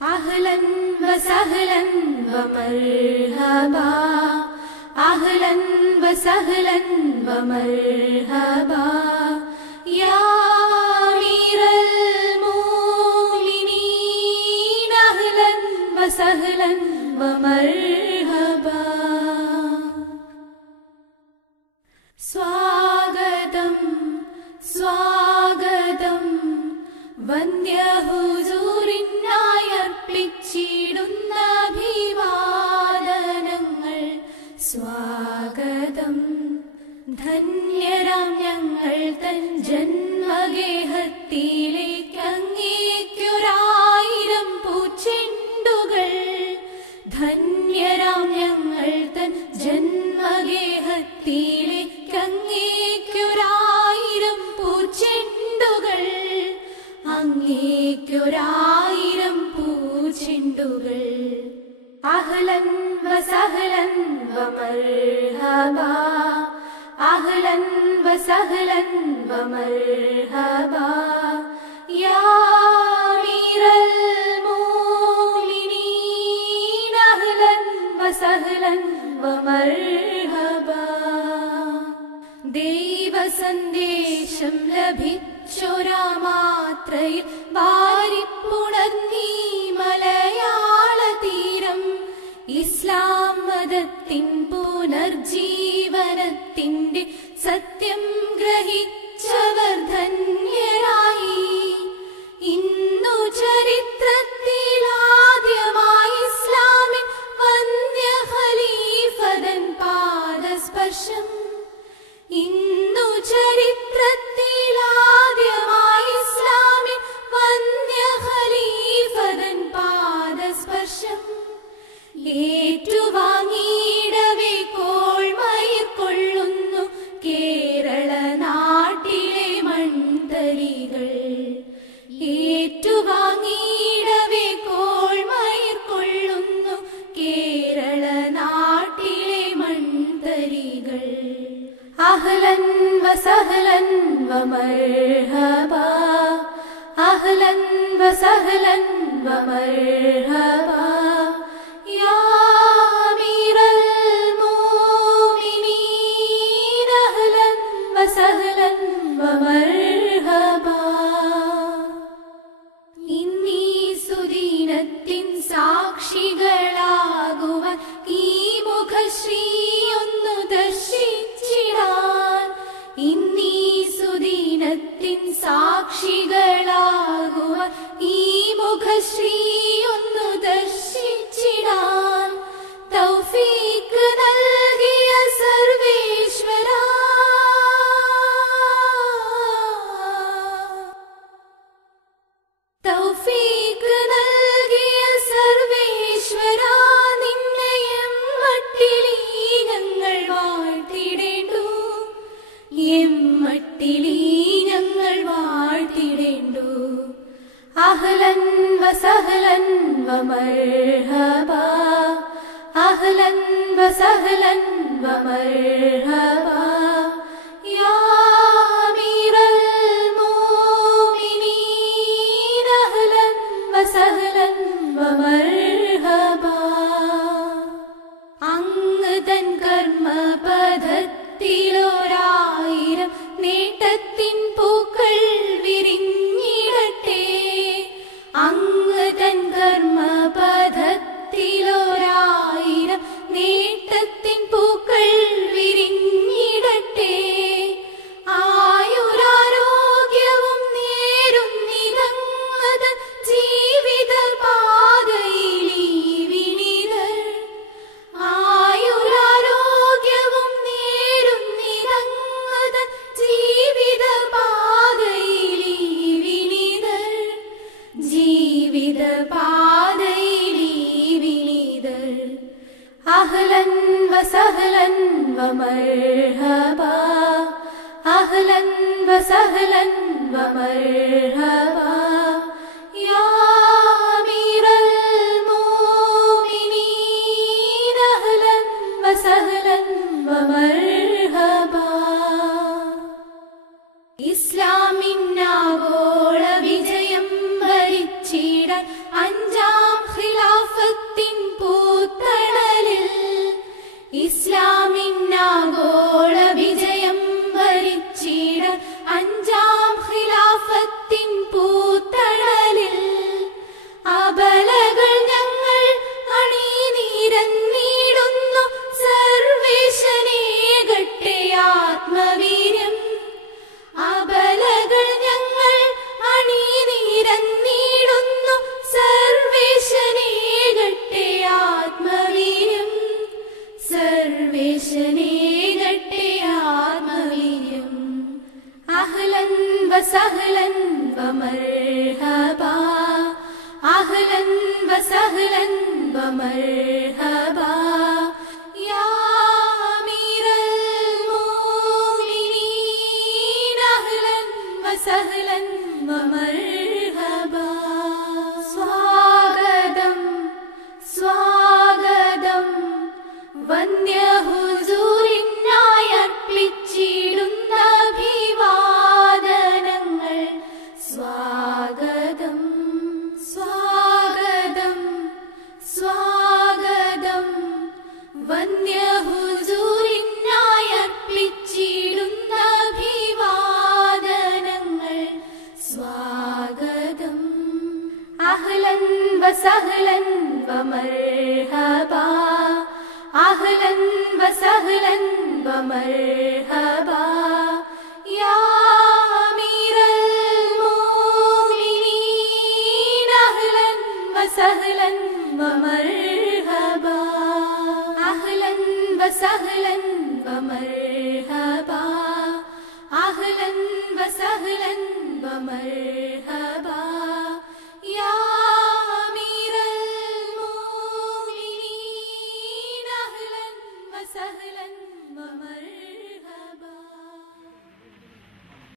أهلا وسهلا ومرحبا أهلا وسهلا ومرحبا يا أمير المؤمنين أهلا وسهلا ومرحبا സ്വാഗതം സ്വാഗതം വന്ദ്യഹുസൂറിനായി അർപ്പിച്ചിടുന്ന അഭിവാദനങ്ങൾ സ്വാഗതം ധന്യരാം ഞങ്ങൾ തൻ ജന്മഗേഹത്തിലേക്ക് അങ്ങേക്കൊരായിരം പൂച്ചെണ്ടുകൾ ധന്യരാം ഞങ്ങൾ തൻ ജന്മഗേഹത്തിലേക്ക് അങ്ങേക്കൊരായിരം പൂച്ചെണ്ടുകൾ അങ്ങേക്കൊരായിരം പൂച്ചെണ്ടുകൾ അഹ്ലൻ വസഹ്ലൻ വമർഹബാ അഹ്ലൻ വസഹ്ലൻ വമർഹബാ യാ അമീറൽ മുഅ്മിനീൻ അഹ്ലൻ വസഹ്ലൻ വമർഹബാ ദൈവസന്ദേശം ലഭിച്ചൊരാ മാത്രയിൽ വാരിപ്പുണർന്നീ മലയാള തീരം ഇസ്ലാം മതത്തിൻ പുനർജീവനത്തിന്റെ സത്യം ഗ്രഹിച്ചവർ ധന്യരായി ഇന്നു ചരിത്രത്തിലാദ്യമായി ഇസ്ലാമിൻ വന്യ ഖലീഫതൻ പാദസ്പർശം ഇന്നു ചരിത്രത്തിലാദ്യമായി ഇസ്ലാമിൻ വന്യ ഖലീഫതൻ പാദസ്പർശം ഏറ്റുവാങ്ങിയിടവേ കോൾമയിർ കൊള്ളുന്നു കേരള നാട്ടിലെ മൺതരികൾ ഏറ്റുവാങ്ങിയിടവേ കോൾമയിർ കൊള്ളുന്നു കേരള നാട്ടിലെ മൺതരികൾ അഹ്ലൻ വസഹ്ലൻ വമർഹബാ അഹ്ലൻ വസഹ്ലൻ വമർഹബാ യാ അമീറൽ മുഅ്മിനീൻ അഹ്ലൻ വസഹ്ലൻ വമർഹബാ ഇന്നീ സുദീനത്തിൻ സാക്ഷികളാകുവാൻ ഈ മുഖശ്രീ ഒന്നു ദർശിച്ചിടാൻ ഇന്നീ സുദീനത്തിൻ സാക്ഷികളാകുവാൻ ഈ മുഖശ്രീ ഒന്നു ദർശിച്ചിടാൻ തൗഫീഖ് നൽകിയ സർവേശ്വരാ തൗഫീഖ് നൽകിയ സർവേശ്വരാ നിന്നെയും മട്ടിലീ ഞങ്ങൾ വാഴ്ത്തിടേണ്ടു എമ്മട്ടിലീ ഞങ്ങൾ വാഴ്ത്തിടേണ്ടു അഹ്ലൻ വസഹ്ലൻ വമർഹബാ അഹ്ലൻ വസഹ്ലൻ വമർഹബാ യാ അമീറൽ മുഅ്മിനീൻ അഹ്ലൻ വസഹ്ലൻ വമർഹബാ അങ്ങ് തൻ കർമ്മപഥത്തിലൊരായിരം നേട്ടത്തിൻ പൂക്കൾ വിരിഞ്ഞിടട്ടെ അങ്ങ് തൻ കർമ്മപഥത്തിലൊരായിരം നേട്ടത്തിൻ പൂക്കൾ വിരിഞ്ഞിടട്ടെ ആയുരാരോഗ്യവും നേരുന്നിതങ്ങത് ജീവിത പാതയിലീ വിനിതർ ആയുരാരോഗ്യവും നേരുന്നിതങ്ങത് ജീവിത പാതയിലീ വിനിതർ ജീവിത പാതയിലീ വിനിതർ അഹ്ലൻ വസഹ്ലൻ വമർഹബാ അഹ്ലൻ വസഹ്ലൻ വമർഹബാ യാ അമീറൽ മുഅ്മിനീൻ അഹ്ലൻ വസഹ്ലൻ വമർഹബാ ഇസ്ലാമിൻ ആഗോള വിജയം വരിച്ചിടാൻ അഞ്ചാം أهلا وسهلا ومرحبا أهلا وسهلا ومرحبا يا أمير المؤمنين أهلا وسهلا ومرحبا സ്വാഗതം സ്വാഗതം വന്യഹുസൂരിനായി അർപ്പിച്ചിടുന്ന അഭിവാദനങ്ങൾ സ്വാഗതം സ്വാഗതം സ്വാഗതം വന്യഹുസൂരിനായി അർപ്പിച്ചിടുന്ന അഭിവാദനങ്ങൾ സ്വാഗതം أهلا وسهلا ومرحبا أهلا وسهلا ومرحبا يا أمير المؤمنين أهلا وسهلا ومرحبا أهلا وسهلا ومرحبا أهلا وسهلا ومرحبا يا أمير المؤمنين أهلا وسهلا ومرحبا